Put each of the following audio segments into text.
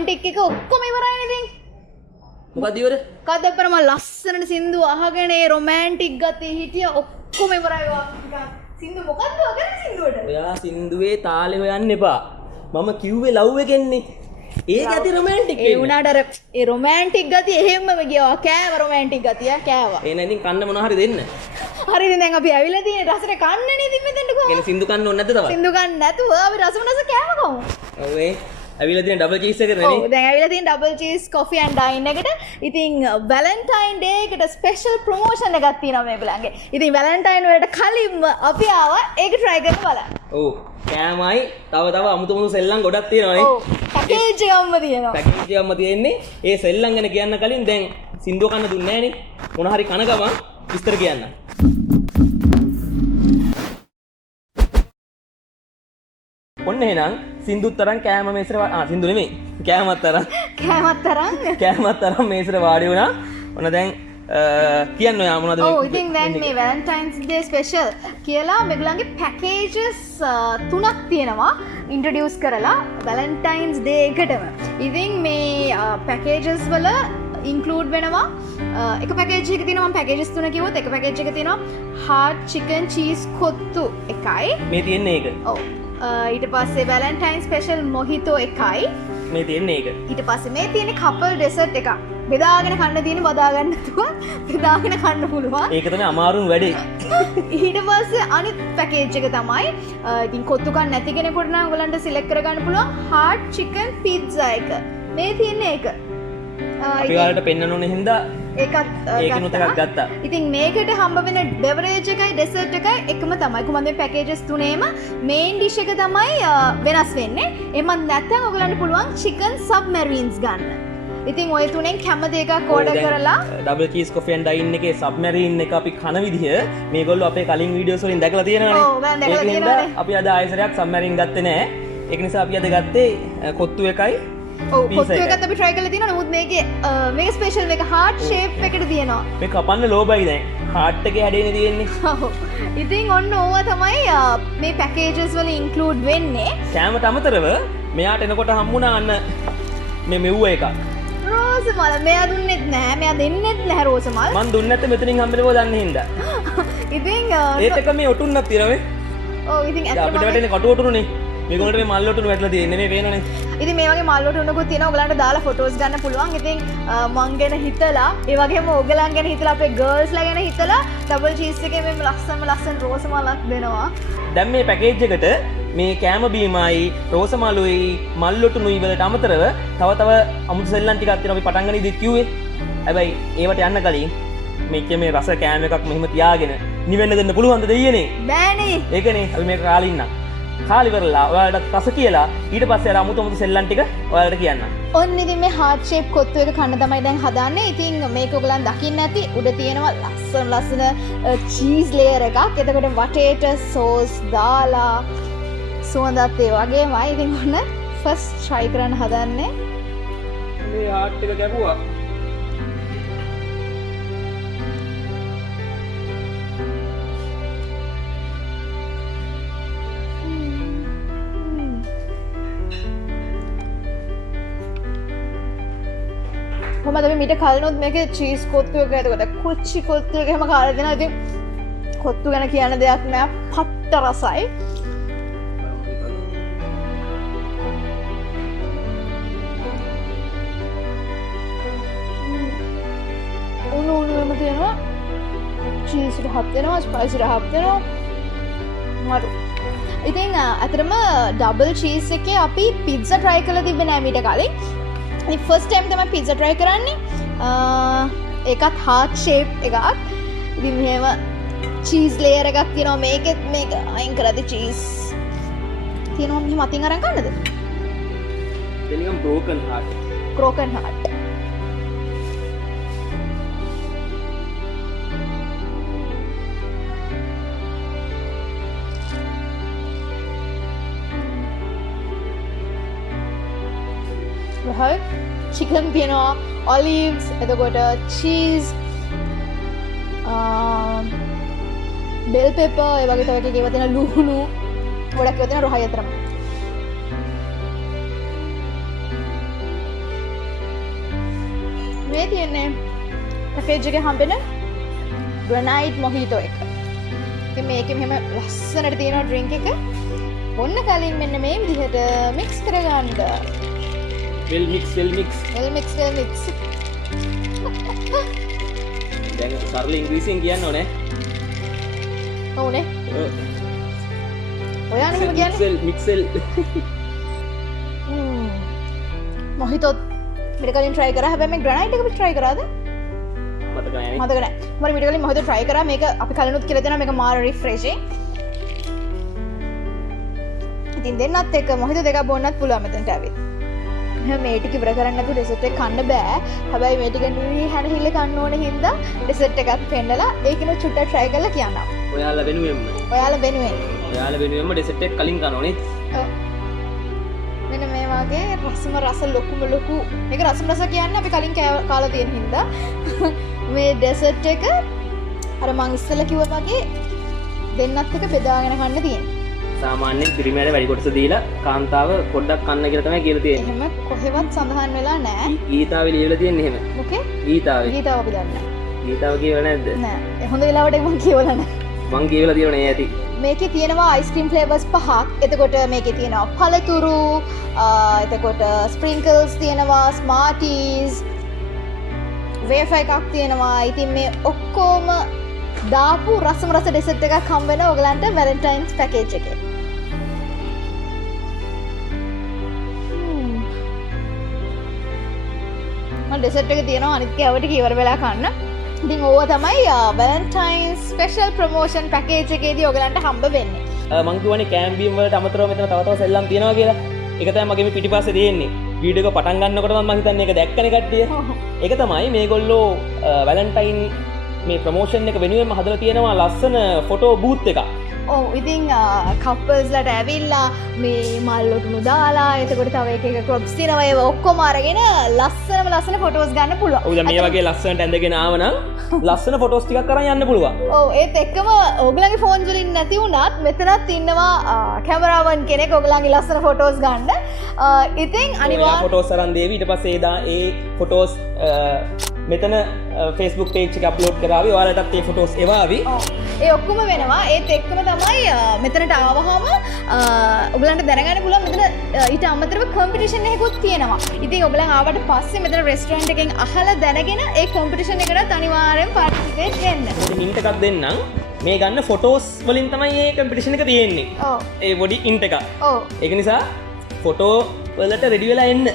romantic එක ඔක්කොම ඉවරයිනේ ඉතින්. මොකද ඉවර? කදපරම ලස්සනට සින්දු අහගෙන ඒ romantic ගතිය හිටිය ඔක්කොම ඉවරයි වා. සින්දු මොකද්ද ඔයගේ සින්දුවට? ඔයා සින්දුවේ තාලේ හොයන්න එපා. මම කිව්වේ ලව් එකෙන්නේ. ඒක ඇති romantic ඒ උනාට අර ඒ romantic ගතිය එහෙම්ම ගියා. කෑව romantic ගතිය කෑවා. එහෙනම් ඉතින් කන්න මොනවා හරි දෙන්න. හරි දැන් අපි ඇවිල්ලා තියෙන රසට කන්නනේ ඉතින් මෙතෙන්ට කොහොමද? කියන්නේ සින්දු කන්න ඕනේ නැද්ද තවත්? සින්දු ගන්න නැතුව අපි රස කෑම කමු. ඔව් ඒ ඇවිල්ලා තියෙන ඩබල් චීස් එකද නේ? ඔව් දැන් ඇවිල්ලා තියෙන double cheese coffee and dine එකට. ඉතින් Valentine day එකට ස්පෙෂල් ප්‍රොමෝෂන් එකක් තියෙනවා මේගොල්ලන්ගේ. ඉතින් Valentine වලට කලින්ම අපි ආවා ඒක try කරන්න බලන්න. ඔව් කෑමයි තව අමුතු සෙල්ලම් ගොඩක් තියෙනවා නේ. ඔව් පැකේජ් එකක්ම තියෙනවා. පැකේජ් එකක්ම තියෙන්නේ. ඒ සෙල්ලම් ගැන කියන්න කලින් දැන් සින්දුව කන්න දුන්නේ නැහැ නේ. මොන හරි කන ගමන් විස්තර කියන්න. ඔන්න එහෙනම් සින්දුත් තරම් කෑම මේසෙට සින්දු නෙමෙයි කෑමත් තරම් මේසෙට වාඩි වුණා. ඔන්න දැන් කියන්න ඔයා මොනවද ඔව් ඉතින් දැන් මේ Valentine's Day special කියලා මේගොල්ලන්ගේ packages තුනක් තියෙනවා introduce කරලා Valentine's Day එකටම. ඉතින් මේ packages වල include වෙනවා එක package එක තියෙනවා මම packages තුන කිව්වොත් එක package එක තියෙනවා hard chicken cheese කොත්තු එකයි මේ තියෙන්නේ ඒක. ඔව් ඊට පස්සේ Valentine special mojito එකයි මේ තියෙන්නේ ඒක. ඊට පස්සේ මේ තියෙන්නේ couple dessert එකක්. බෙදාගෙන කන්න තියෙන බදා ගන්න නැතුව බෙදාගෙන කන්න පුළුවන්. ඒක තමයි අමාරුම වැඩේ. ඊට පස්සේ අනිත් පැකේජ් එක තමයි ඉතින් කොත්තු කන්න නැති කෙනෙකුට නම් ඔයගලන්ට සිලෙක්ට් කරගන්න පුළුවන් hard chicken pizza එක. මේ තියෙන්නේ ඒක. අපි ඔයාලට පෙන්වන්න ඕනේ හින්දා ඒකනුත් එකක් ගත්තා. ඉතින් මේකට හම්බ වෙන beverage එකයි dessert එකයි එකම තමයි. කොහොමද මේ packages තුනේම main dish එක තමයි වෙනස් වෙන්නේ. එමත් නැත්නම් ඔයගලන්ට පුළුවන් chicken submarines ගන්න. ඉතින් ඔය තුනෙන් කැමති එකක් ඕඩර් කරලා ඩබල් චීස් කොෆි ඇන්ඩ් ඩයින් එකේ සබ්මැරීන් එක අපි කන විදිහ මේගොල්ලෝ අපේ කලින් වීඩියෝස් වලින් දැකලා තියෙනවානේ. ඔව් මම දැකලා තියෙනවානේ. අපි අද ආයෙසරයක් සබ්මැරීන් ගත්තේ නැහැ. ඒක නිසා අපි අද ගත්තේ කොත්තු එකයි. ඔව් කොත්තු එකත් අපි try කරලා තියෙනවා. නමුත් මේක ස්පෙෂල් මේක heart shape එකට තියෙනවා. මේ කපන්න ලෝබයි දැන්. heart එකේ හැඩේනේ තියෙන්නේ. ඔව්. ඉතින් ඔන්න ඕවා තමයි මේ packages වල include වෙන්නේ. කැමට අමතරව මෙයාට එනකොට හම්බුණා අන්න මේ මෙව්ව එකක්. රෝසමල් මෙයා දුන්නෙත් නැහැ. මෙයා දෙන්නෙත් නැහැ රෝසමල්. මං දුන්නේ නැත්නම් මෙතනින් හම්බෙන්නේ දන්නේ හින්දා. ඉතින් ඒත් එක මේ ඔටුන්නක් තියෙනවා මේ. ඔව් ඉතින් අපිට වැටෙන්නේ කටු ඔටුනුනේ. මේගොල්ලන්ට මේ මල් ඔටුනු වැටලා තියෙන්නේ මේ පේනවනේ. ඉතින් මේ වගේ මල් ඔටුනුකුත් තියෙනවා. ඔයගලන්ට දාලා ෆොටෝස් ගන්න පුළුවන්. ඉතින් මං ගැන හිතලා ඒ වගේම ඔයගලන් ගැන හිතලා අපේ ගර්ල්ස්ලා ගැන හිතලා ඩබල් චීස් එකේ මේ ලස්සන රෝස මලක් දෙනවා. දැන් මේ පැකේජ් එකට මේ කෑම බීමයි රෝස මලුයි මල් ඔටුනුයි වලට අමතරව තව අමුතු සෙල්ලම් ටිකක් තියෙනවා අපි පටන් ගන්න ඉදිත් කිව්වේ. හැබැයි ඒවට යන්න කලින් මේකේ මේ රස කෑම එකක් මෙහෙම තියාගෙන නිවෙන්න දෙන්න පුළුවන්ද දෙයියනේ? බෑනේ. ඒකනේ අපි මේක කාලේ ඉන්නම්. කාලි කරලා ඔයාලට රස කියලා ඊට පස්සේ අර අමුතු සෙල්ලම් ටික ඔයාලට කියන්න. ඔන්න ඉතින් මේ heart shape කොත්තු එක කන්න තමයි දැන් හදන්නේ. ඉතින් මේක ඔයගලන් දකින්න ඇති උඩ තියෙනවා ලස්සන cheese layer එකක්. එතකොට වටේට sauce දාලා සුවඳත් ඒ වගේමයි. ඉතින් ඔන්න first try කරන්න හදන්නේ. මේ heart එක කැපුවා. කොහමද අපි මීට කලිනුත් මේකේ චීස් කොත්තු එක එතකොට කුච්චි කොත්තු එක එහෙම කාලා දෙනවා. ඉතින් කොත්තු ගැන කියන්න දෙයක් නෑ. පට්ට රසයි. උණුම තියෙනවා. චීස් රහක් වෙනවා, ස්පයිසි රහක් වෙනවා. මරු. ඉතින් අතරම ඩබල් චීස් එකේ අපි පිට්සා try කරලා තිබ්බේ නෑ මීට කලින්. ෆස්ට් ටයිම් තමයි පිට්සා try කරන්නේ. ඒකත් heart shape එකක්. ඉතින් මෙහෙම cheese layer එකක් තියෙනවා මේකෙත්. මේක අයින් කරද්දි cheese තියෙනවා. මෙහෙම අතින් අරන් ගන්නද? ඒක නිකන් broken heart. right? Chicken තියෙනවා, olives, එතකොට cheese, bell pepper, ඒ වගේ තව ටික ඒවා තියෙන ලුණු ගොඩක් ඒවා තියෙන රහයි අතරම. මේ තියන්නේ පැකේජ් එකේ හම්බෙන ග්‍රනයිට් මොහිටෝ එක. ඉතින් මේකෙ මෙහෙම ලස්සනට තියෙනවා ඩ්‍රින්ක් එක. ඔන්න කලින් මෙන්න මේ විදිහට මික්ස් කරගන්න. වෙල් මික්ස් දැන් සරල ඉංග්‍රීසියෙන් කියන්න ඕනේ. ඕනේ. ඔයානේ එහෙම කියන්නේ. මික්සෙල් මොහිටෝ මීට කලින් try කරා. හැබැයි මේ ග්‍රනයිට් එක අපි try කරාද? මතක නැහැ. මතක නැහැ. මම මීට කලින් මොහිටෝ try කරා. මේක අපි කලිනුත් කියලා දෙනවා මේක මාර රිෆ්‍රෙෂින්. ඉතින් දෙන්නත් එක්ක මොහිටෝ දෙකක් බොන්නත් පුළුවන් මෙතනට ඇවිත්. මේ ටික ඉවර කරන්න නැතුව ඩෙසර්ට් එක කන්න බෑ. හැබැයි මේ ටික නිවි හැනහිල්ල කන්න ඕන හින්දා ඩෙසර්ට් එකක් පෙන්නලා ඒකිනු චුට්ටක් try කරලා කියන්නම්. ඔයාලා වෙනුවෙන්ම ඩෙසර්ට් එක කලින් කන්න ඕනේ. ඔව්. මෙන්න මේ වගේ රස ලොකුම ලොකු මේක රස කියන්නේ අපි කලින් කාලා තියෙන හින්දා මේ ඩෙසර්ට් එක අර මං ඉස්සෙල්ලා කිව්වා වගේ දෙන්නත් එක බෙදාගෙන කන්න තියෙනවා. සාමාන්‍යයෙන් පිරිමෑට වැඩි කොටස දීලා කාන්තාව පොඩ්ඩක් කන්න කියලා තමයි කියලා තියෙන්නේ. එහෙම කොහෙවත් සඳහන් වෙලා නැහැ. ගීතාවේ ලියලා තියෙන්නේ එහෙම. මොකේ? ගීතාව අපි දන්නේ. ගීතාව කියවලා නැද්ද? නෑ. හොඳ වෙලාවට මං කියවලා නැහැ. මං කියවලා තියෙන්නේ ඇති. මේකේ තියෙනවා අයිස්ක්‍රීම් ෆ්ලේවර්ස් 5ක්. එතකොට මේකේ තියෙනවා පළතුරු, එතකොට ස්ප්‍රින්කල්ස් තියෙනවා, ස්මාර්ටීස්, වේෆර් එකක් තියෙනවා. ඉතින් මේ ඔක්කොම දාපු රස ඩෙසර්ට් එකක් හම්බ වෙනවා ඔයගලන්ට වැලන්ටයින්ස් පැකේජ් එකේ. මම ඩෙසර්ට් එක තියෙනවා අනිත් කෑවට ඉවර වෙලා කන්න. ඉතින් ඕවා තමයි වැලන්ටයින්ස් ස්පෙෂල් ප්‍රොමෝෂන් පැකේජ් එකේදී ඔයගලන්ට හම්බ වෙන්නේ. මං කියවනේ කෑම්බීම් වලට අමතරව මෙතන තව සෙල්ලම් තියෙනවා කියලා. ඒක තමයි මගේ මේ පිටිපස්සේ තියෙන්නේ. වීඩියෝ එක පටන් ගන්නකොට මම හිතන්නේ ඒක දැක්කනේ කට්ටිය. ඒක තමයි මේගොල්ලෝ වැලන්ටයින් මේ ප්‍රමෝෂන් එක වෙනුවෙන්ම හදලා තියෙනවා ලස්සන ෆොටෝ බූත් එකක්. ඔව් ඉතින් කප්පල්ස්ලට ඇවිල්ලා මේ මල් ඔටුනු දාලා එතකොට තව එක ක්‍රොප්ස් තියෙනවා ඒව ඔක්කොම අරගෙන ලස්සන ෆොටෝස් ගන්න පුළුවන්. ඔව් දැන් මේ වගේ ලස්සනට ඇඳගෙන ආවනම් ලස්සන ෆොටෝස් ටිකක් අරන් යන්න පුළුවන්. ඔව් ඒත් එක්කම ඔයගලගේ ෆෝන් වලින් නැති වුණත් මෙතනත් ඉන්නවා කැමරාමන් කෙනෙක් ඔයගලගේ ලස්සන ෆොටෝස් ගන්න. ඉතින් අනිවාර්යයෙන් ෆොටෝස් අරන් දෙවි ඊට පස්සේ ඒ ෆොටෝස් මෙතන Facebook page එක අප්ලෝඩ් කරાવી ඔයාලටත් ඒ ෆොටෝස් එවාවි. ඒ ඔක්කොම වෙනවා. ඒත් එක්කම තමයි මෙතනට ආවහම ඔයගලන්ට දැනගන්න පුළුවන් මෙතන ඊට අමතරව කම්පිටිෂන් එකකුත් තියෙනවා. ඉතින් ඔයගලන් ආවට පස්සේ මෙතන රෙස්ටොරන්ට් එකෙන් අහලා දැනගෙන ඒ කම්පිටිෂන් එකට අනිවාර්යෙන් පාටිසිපේට් වෙන්න. හින්ට් එකක් දෙන්නම්. මේ ගන්න ෆොටෝස් වලින් තමයි මේ කම්පිටිෂන් එක තියෙන්නේ. ඔව්. ඒ බොඩි හින්ට් එක. ඔව්. ඒක නිසා ෆොටෝ වලට රෙඩි වෙලා එන්න.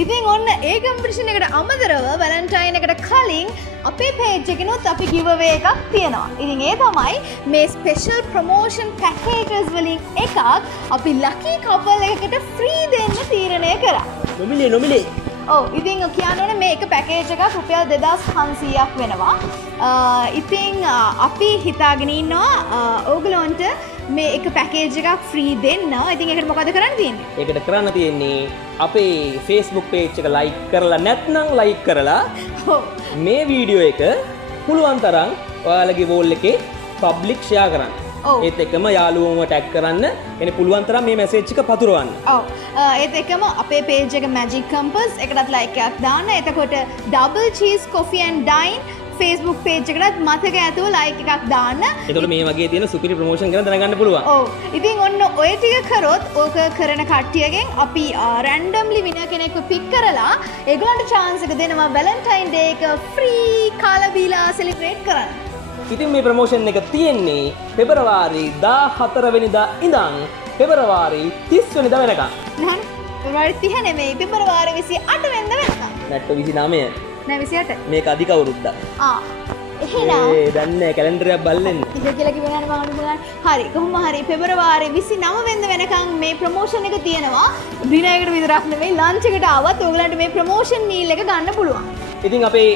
ඉතින් ඔන්න ඒ කම්පිටිෂන් එකට අමතරව වැලන්ටයින් එකට කලින් අපේ පේජ් එකනොත් අපි giveaway එකක් තියෙනවා. ඉතින් ඒ තමයි මේ ස්පෙෂල් ප්‍රොමෝෂන් පැකේජස් වලින් එකක් අපි ලකි කපල් එකකට ෆ්‍රී දෙන්න තීරණය කරා. නොමිලේ. ඔව් ඉතින් කියන්න ඕනේ මේ එක පැකේජ් එකක් රුපියල් 2500ක් වෙනවා. ඉතින් අපි හිතාගෙන ඉන්නවා ඕගලොන්ට මේ එක පැකේජ් එකක් ෆ්‍රී දෙන්න. ඉතින් ඒකට මොකද කරන්න තියෙන්නේ? ඒකට කරන්න තියෙන්නේ අපේ Facebook page එක like කරලා නැත්නම් like කරලා මේ වීඩියෝ එක පුළුවන් තරම් ඔයාලගේ wall එකේ public share කරන්න. ඒත් එක්කම යාළුවෝම tag කරන්න. එනේ පුළුවන් තරම් මේ message එක පතුරවන්න. ඔව්. ඒත් එක්කම අපේ page එක Magic Compass එකටත් like එකක් දාන්න. එතකොට double cheese coffee and dine Facebook page එකටත් මතක ඇතුව like එකක් දාන්න. එතකොට මේ වගේ තියෙන සුපිරි ප්‍රොමෝෂන් ගැන දැනගන්න පුළුවන්. ඔව්. ඉතින් ඔන්න ඔය ටික කරොත් ඕක කරන කට්ටියගෙන් අපි randomly winner කෙනෙක්ව pick කරලා ඒගොල්ලන්ට chance එක දෙනවා Valentine Day එක free කාලා බීලා celebrate කරන්න. ඉතින් මේ ප්‍රොමෝෂන් එක තියෙන්නේ පෙබරවාරි 14 වෙනිදා ඉඳන් පෙබරවාරි 30 වෙනිදා වෙනකම්. නහන පෙබරවාරි 30 නෙමෙයි පෙබරවාරි 28 වෙනිදා වෙනකම්. නැත්නම් 29. නෑ 28. මේක අධික අවුරුද්දක්. එහෙනම් දන්නේ කැලෙන්ඩරයක් බලන්න. ඉතින් කියලා කිව්වනම් මම අනුමතන. හරි කොහොම හරි පෙබරවාරි 29 වෙනිදා වෙනකම් මේ ප්‍රොමෝෂන් එක තියෙනවා. දිනයකට විතරක් නෙමෙයි ලන්ච් එකට ආවත් ඔයගලන්ට මේ ප්‍රොමෝෂන් මීල් එක ගන්න පුළුවන්. ඉතින් අපේ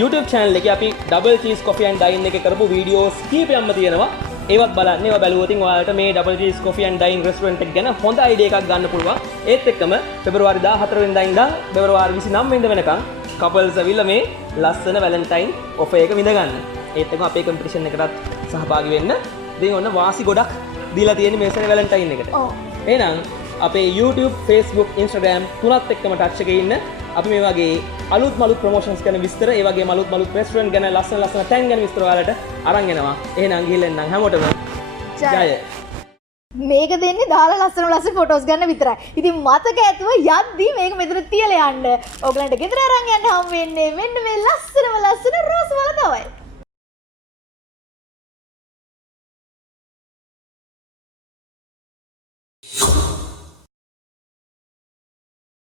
YouTube channel එකේ අපි double cheese coffee and dine එකේ කරපු වීඩියෝස් කීපයක්ම තියෙනවා. ඒවත් බලන්න. ඒවා බැලුවොත් ඔයාලට මේ double cheese coffee and dine restaurant එක ගැන හොඳ idea එකක් ගන්න පුළුවන්. ඒත් එක්කම පෙබරවාරි 14 වෙනිදා ඉඳන් පෙබරවාරි 29 වෙනිදා වෙනකම් couples ඇවිල්ලා මේ ලස්සන වැලන්ටයින් ඔෆර් එක විඳ ගන්න. ඒත් එක්කම අපේ කම්පිටිෂන් එකටත් සහභාගී වෙන්න. ඉතින් ඔන්න වාසි ගොඩක් දීලා තියෙන්නේ මේ සැරේ වැලන්ටයින් එකට. ඔව්. එහෙනම් අපේ YouTube, Facebook, Instagram තුනත් එක්කම ටච් එකේ ඉන්න අපි මේ වගේ අලුත් මලුත් ප්‍රොමෝෂන්ස් ගැන විස්තර ඒ වගේ මලුත් මලුත් රෙස්ටුරන්ට් ගැන ලස්සන තැන් ගැන විස්තර ඔයාලට අරන් එනවා. එහෙනම් ගිහින් එන්නම් හැමෝටම ජය. මේක දෙන්නේ දාලා ලස්සන ෆොටෝස් ගන්න විතරයි. ඉතින් මතක ඇතුව යද්දි මේක මෙතන තියලා යන්න. ඔයගලන්ට ගෙදර අරන් යන්න හම් වෙන්නේ මෙන්න මේ ලස්සන රෝස් වල තමයි.